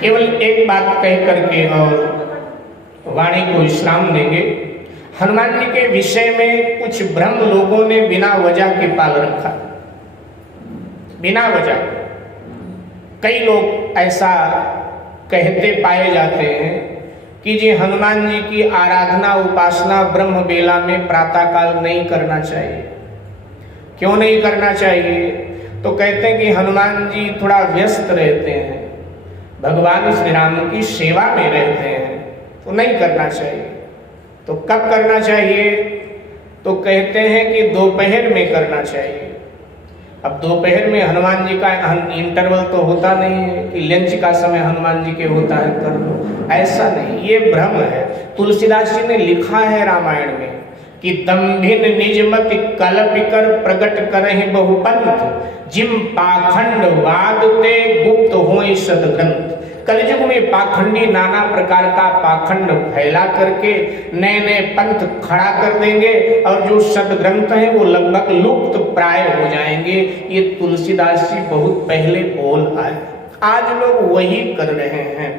केवल एक बात कह करके और वाणी को विश्राम देंगे। हनुमान जी के विषय में कुछ भ्रम लोगों ने बिना वजह के पाल रखा। बिना वजह कई लोग ऐसा कहते पाए जाते हैं कि जी हनुमान जी की आराधना उपासना ब्रह्म बेला में प्रातःकाल नहीं करना चाहिए। क्यों नहीं करना चाहिए? तो कहते हैं कि हनुमान जी थोड़ा व्यस्त रहते हैं, भगवान श्री राम की सेवा में रहते हैं, तो नहीं करना चाहिए। तो कब करना चाहिए? तो कहते हैं कि दोपहर में करना चाहिए। अब दोपहर में हनुमान जी का इंटरवल तो होता नहीं है कि लंच का समय हनुमान जी के होता है कर लो, ऐसा नहीं, ये भ्रम है। तुलसीदास जी ने लिखा है रामायण में कि दम्भिन निजमति कलपिकर प्रगट करहि बहुपंथ जिम पाखंड वादते गुप्त होय सदग्रंथ। कलयुग में पाखंडी नाना प्रकार का पाखंड फैला करके नए नए पंथ खड़ा कर देंगे और जो सदग्रंथ है वो लगभग लुप्त प्राय हो जाएंगे। ये तुलसीदास जी बहुत पहले बोल आए, आज लोग वही कर रहे हैं।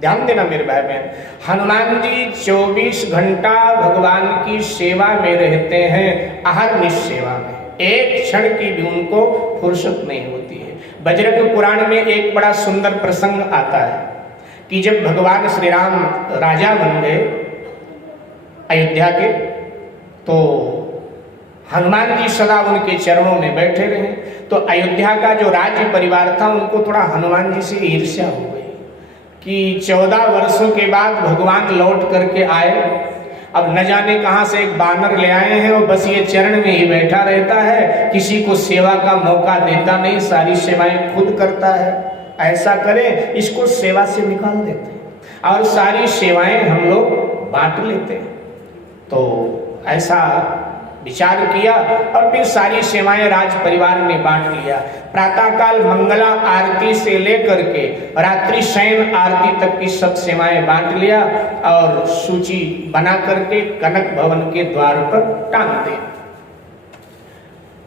ध्यान देना मेरे भाई बहन, हनुमान जी 24 घंटा भगवान की सेवा में रहते हैं, आहार निस्सेवा में, एक क्षण की भी उनको फुर्सत नहीं होती है। बजरंग पुराण में एक बड़ा सुंदर प्रसंग आता है कि जब भगवान श्री राम राजा बन गए अयोध्या के, तो हनुमान जी सदा उनके चरणों में बैठे रहे। तो अयोध्या का जो राज्य परिवार था उनको थोड़ा हनुमान जी से ईर्ष्या हो गई कि 14 वर्षों के बाद भगवान लौट करके आए, अब न जाने कहां से एक बानर ले आए हैं और बस ये चरण में ही बैठा रहता है, किसी को सेवा का मौका देता नहीं, सारी सेवाएं खुद करता है। ऐसा करें, इसको सेवा से निकाल देते हैं और सारी सेवाएं हम लोग बांट लेते हैं। तो ऐसा विचार किया और फिर सारी सेवाएं राज परिवार ने बांट लिया। प्रातःकाल मंगला आरती से लेकर के रात्रि शयन आरती तक की सब सेवाएं बांट लिया और सूची बना करके कनक भवन के द्वार पर टांग दे।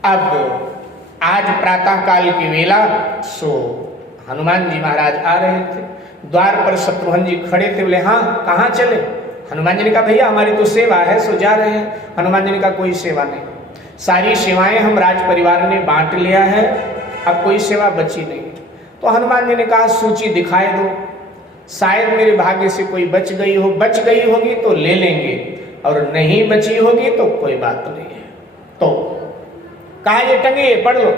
अब आज प्रातःकाल की वेला, सो हनुमान जी महाराज आ रहे थे, द्वार पर शत्रुघ्न जी खड़े थे। बोले हाँ कहाँ चले? हनुमान जी ने कहा भैया हमारी तो सेवा है, सो जा रहे हैं। हनुमान जी ने कहा कोई सेवा नहीं, सारी सेवाएं हम राज परिवार ने बांट लिया है, अब कोई सेवा बची नहीं। तो हनुमान जी ने कहा सूची दिखाए दो, शायद मेरे भाग्य से कोई बच गई हो, बच गई होगी तो ले लेंगे और नहीं बची होगी तो कोई बात नहीं है। तो कहा ये टंगे पढ़ लो।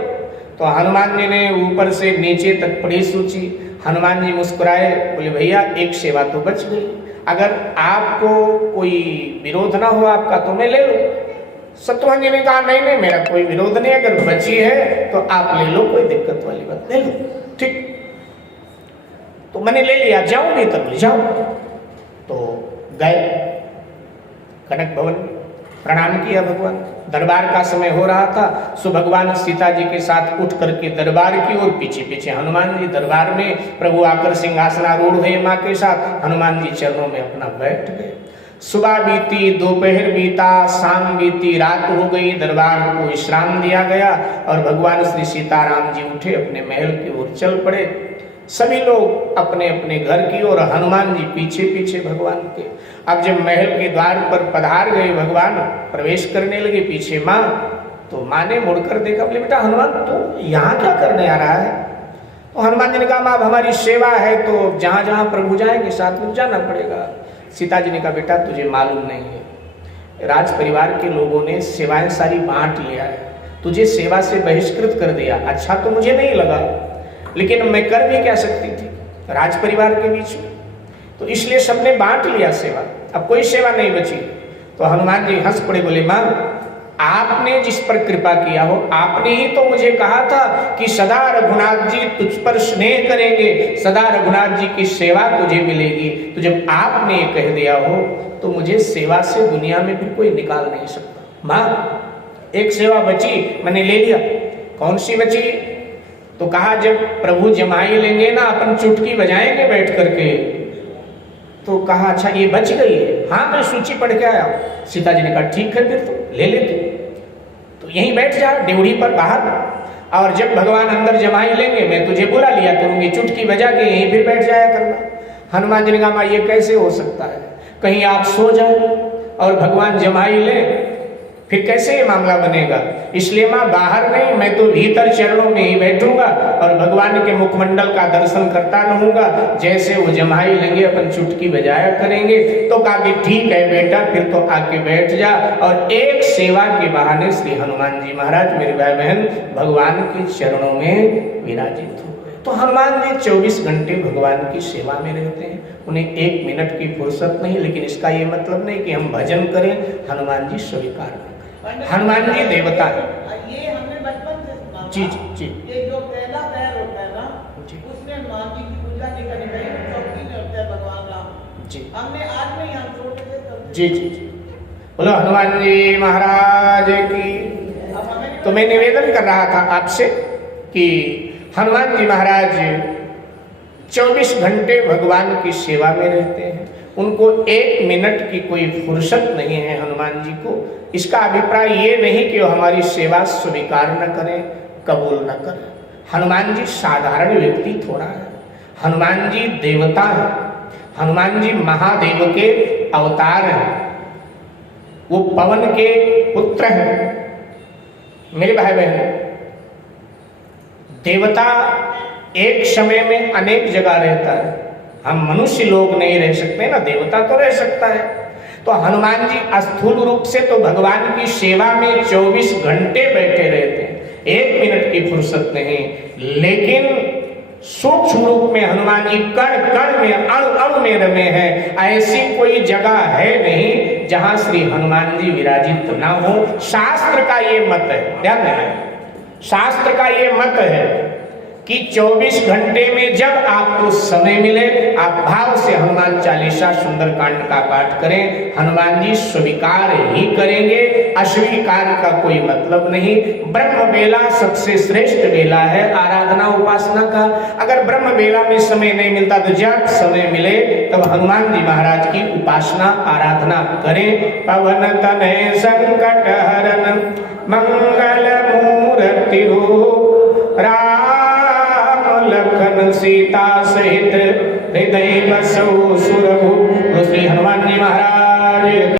तो हनुमान जी ने ऊपर से नीचे तक पढ़ी सूची। हनुमान जी मुस्कुराए, बोले भैया एक सेवा तो बच गई, अगर आपको कोई विरोध ना हो आपका तो मैं ले लो। शत्रुघ्न जी ने कहा नहीं नहीं मेरा कोई विरोध नहीं, अगर बची है तो आप ले लो, कोई दिक्कत वाली बात, ले लो, ठीक। तो मैंने ले लिया, जाऊंगी तब ले जाओ। तो गए कनक भवन, प्रणाम किया भगवान। दरबार का समय हो रहा था, सो भगवान सीता जी के साथ उठ करके दरबार की ओर, पीछे पीछे हनुमान जी दरबार में, प्रभु आकर सिंहासनारूढ़ हुए माँ के साथ, हनुमान जी चरणों में अपना बैठ गए। सुबह बीती, दोपहर बीता, शाम बीती, रात हो गई, दरबार को विश्राम दिया गया और भगवान श्री सीताराम जी उठे, अपने महल की ओर चल पड़े। सभी लोग अपने अपने घर की ओर, हनुमान जी पीछे पीछे भगवान के। अब जब महल के द्वार पर पधार गए भगवान, प्रवेश करने लगे, पीछे माँ, तो माँ ने मुड़कर देखा, बोले बेटा हनुमान तू यहाँ क्या करने आ रहा है? तो हनुमान जी ने कहा माँ अब हमारी सेवा है तो जहाँ जहाँ प्रभु जाएंगे साथ में जाना पड़ेगा। सीता जी ने कहा बेटा तुझे मालूम नहीं है, राज परिवार के लोगों ने सेवाएं सारी बांट लिया है, तुझे सेवा से बहिष्कृत कर दिया। अच्छा तो मुझे नहीं लगा, लेकिन मैं कर भी क्या सकती थी राज परिवार के बीच में, तो इसलिए सबने बांट लिया सेवा, अब कोई सेवा नहीं बची। तो हनुमान जी हंस पड़े, बोले माँ आपने जिस पर कृपा किया हो, आपने ही तो मुझे कहा था कि सदा रघुनाथ जी तुझ पर स्नेह करेंगे, सदा रघुनाथ जी की सेवा तुझे मिलेगी। तो जब आपने ये कह दिया हो तो मुझे सेवा से दुनिया में भी कोई निकाल नहीं सकता। माँ एक सेवा बची, मैंने ले लिया। कौन सी बची? तो कहा जब प्रभु जमाई लेंगे ना, अपन चुटकी बजाएंगे बैठ करके, तो कहा अच्छा ये बच गई है, हाँ मैं सूची पढ़ के आया। सीता जी ने कहा ठीक है फिर तो ले लेते, तो यहीं बैठ जा ड्योढ़ी पर बाहर, और जब भगवान अंदर जमाई लेंगे मैं तुझे बुला लिया करूंगी, चुटकी बजा के यहीं फिर बैठ जाया करना। हनुमान जी ने कहा माँ ये कैसे हो सकता है, कहीं आप सो जाए और भगवान जमाई ले, फिर कैसे ये मामला बनेगा, इसलिए माँ बाहर नहीं, मैं तो भीतर चरणों में ही बैठूंगा और भगवान के मुखमंडल का दर्शन करता रहूंगा, जैसे वो जमाई लेंगे अपन चुटकी बजाया करेंगे। तो कहा कि ठीक है बेटा फिर तो आके बैठ जा। और एक सेवा के बहाने श्री हनुमान जी महाराज मेरे भाई बहन भगवान के चरणों में विराजित हो। तो हनुमान जी 24 घंटे भगवान की सेवा में रहते हैं, उन्हें 1 मिनट की फुर्सत नहीं। लेकिन इसका ये मतलब नहीं कि हम भजन करें, हनुमान जी स्वीकार करें। हनुमान जी देवता है। ये हमने बचपन से सुना। जी जी जी। ये जो पहला पैर होता है ना, उसमें हनुमान जी की पूजा नहीं करनी चाहिए, चौकी में होता है भगवान राम जी। हमने आज में यहाँ छोटे थे तब। जी जी जी। बोलो हनुमान जी महाराज की। तो मैं निवेदन कर रहा था आपसे कि हनुमान जी महाराज 24 घंटे भगवान की सेवा में रहते हैं, उनको 1 मिनट की कोई फुर्सत नहीं है हनुमान जी को। इसका अभिप्राय ये नहीं कि वो हमारी सेवा स्वीकार न करें, कबूल न करें। हनुमान जी साधारण व्यक्ति थोड़ा है, हनुमान जी देवता है, हनुमान जी महादेव के अवतार हैं, वो पवन के पुत्र हैं। मेरे भाई बहन, देवता एक समय में अनेक जगह रहता है, हम मनुष्य लोग नहीं रह सकते ना, देवता तो रह सकता है। तो हनुमान जी स्थूल रूप से तो भगवान की सेवा में 24 घंटे बैठे रहते हैं, 1 मिनट की फुर्सत नहीं। लेकिन सूक्ष्म रूप में हनुमान जी कण कण में अणु अणु में रमे हैं। ऐसी कोई जगह है नहीं जहां श्री हनुमान जी विराजित ना हो। शास्त्र का ये मत है, ध्यान देना, शास्त्र का ये मत है कि 24 घंटे में जब आपको समय मिले आप भाव से हनुमान चालीसा सुंदरकांड का पाठ करें, हनुमान जी स्वीकार ही करेंगे, अस्वीकार का कोई मतलब नहीं। ब्रह्म बेला सबसे श्रेष्ठ बेला है आराधना उपासना का। अगर ब्रह्म बेला में समय नहीं मिलता तो जब समय मिले तब हनुमान जी महाराज की उपासना आराधना करें। पवन तनय संकट हरन मंगल मूर्ति हो